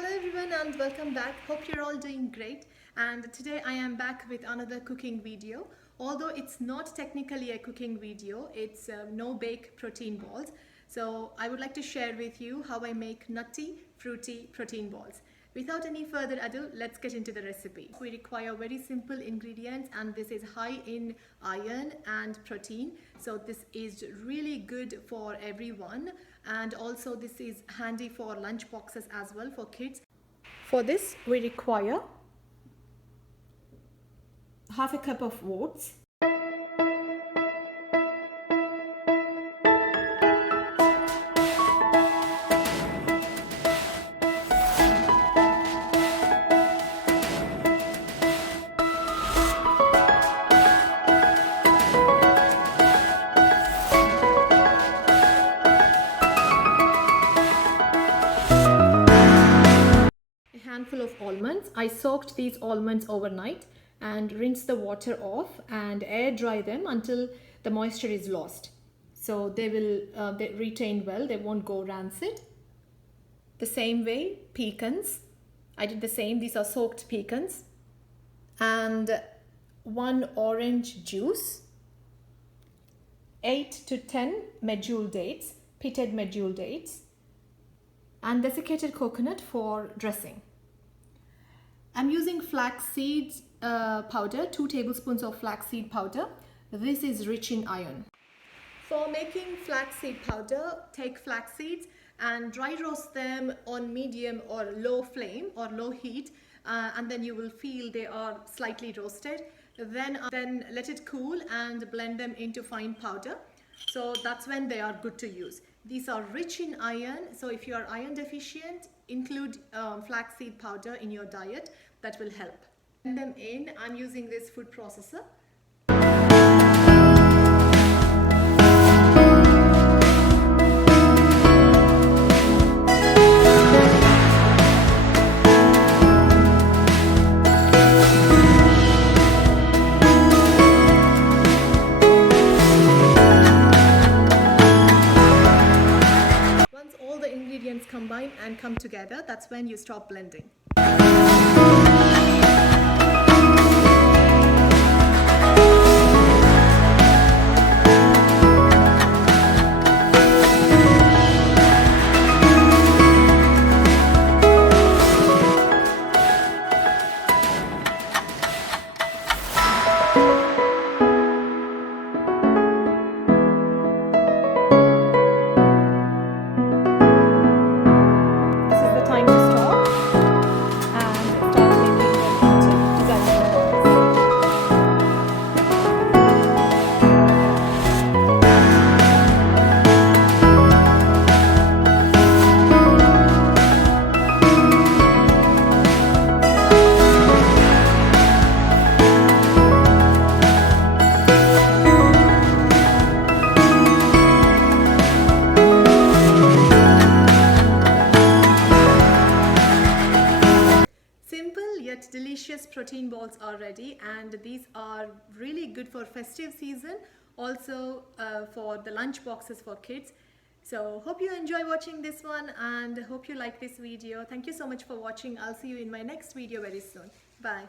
Hello everyone and welcome back. Hope you're all doing great. And today I am back with another cooking video. Although it's not technically a cooking video, it's no bake protein balls. So I would like to share with you how I make nutty, fruity protein balls. Without any further ado, let's get into the recipe. We require very simple ingredients and this is high in iron and protein. So this is really good for everyone, and also this is handy for lunch boxes as well for kids. For this we require half a cup of oats, handful of almonds. I soaked these almonds overnight and rinse the water off and air dry them until the moisture is lost. So they will they retain well, they won't go rancid. The same way, pecans. I did the same. These are soaked pecans. And 1 orange juice, 8 to 10 medjool dates, pitted medjool dates, and desiccated coconut for dressing. I'm using flaxseed powder, 2 tablespoons of flaxseed powder. This is rich in iron. For making flaxseed powder, take flax seeds and dry roast them on medium or low flame or low heat, and then you will feel they are slightly roasted. Then let it cool and blend them into fine powder. So that's when they are good to use. These are rich in iron, so if you are iron deficient, include flaxseed powder in your diet. That will help. Blend them in. I'm using this food processor. Once all the ingredients combine and come together, that's when you stop blending. Yet delicious protein balls are ready, and these are really good for festive season, also for the lunch boxes for kids. So hope you enjoy watching this one and hope you like this video. Thank you so much for watching. I'll see you in my next video very soon. Bye.